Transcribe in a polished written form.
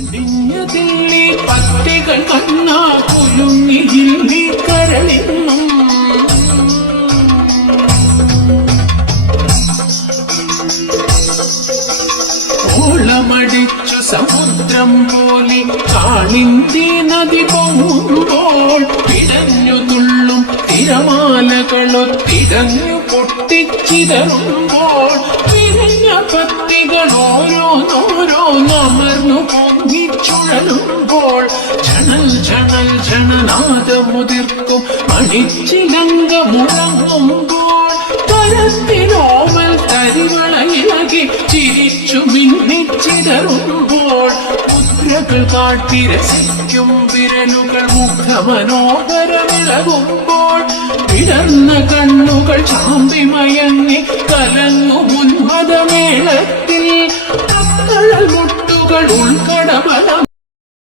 ഒടിഞ്ഞതില്ലി പത്തികൾ കണ്ണാ കുലുങ്ങിയില്ലി കരളിന്നും ഓളമടിച്ചു സമുദ്രം പോലെ കാളിന്തി നദി പൊങ്ങുമ്പോൾ പിടഞ്ഞു തുള്ളും തിരമാലകളൊത്തിടഞ്ഞു പൊട്ടിച്ചിതറുമ്പോൾ പിരിഞ്ഞ പത്തികൾ ഓരോന്നോരോന്നമർന്നു പൊങ്ങിച്ചുഴലുമ്പോൾ ജണൽ ജണൽ ജനനാദമുതിർക്കും മണിച്ചിലങ്ക മുഴങ്ങുമ്പോൾ കരത്തിനോവൽ തരിവളയിളകി ചിരിച്ചു മിന്നിച്ചിതറുമ്പോൾ മുദ്രകൾ കാട്ടി രസിക്കും വിരലുകൾ മുഖമനോഹരമിളകുമ്പോൾ വിടർന്ന കണ്ണുകൾ ചാമ്പി മയങ്ങി കലങ്ങു ഉന്മദമേളത്തിൽ മുട്ടുകൾ ഉൾക്കടമല